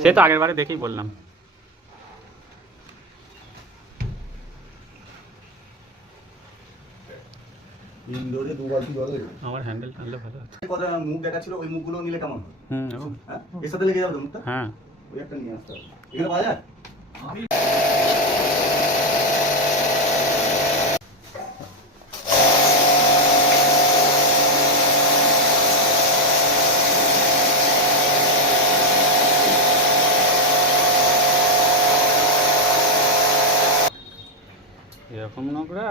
সে তো আগের বারে দেখেই বললাম। ইনডোরে 2 বালতি জল হয়ে আমার হ্যান্ডেল টানলে ভালো হতো। কথা মুখ দেখা ছিল, ওই মুখগুলো নিলে কেমন হয়? হুম। হ্যাঁ, এর সাথে লেগে যাবে তো মুখটা। হ্যাঁ, ওই একটা নিয়ে আসতে হবে। এখানে পাওয়া যায়? এরকম নোংরা।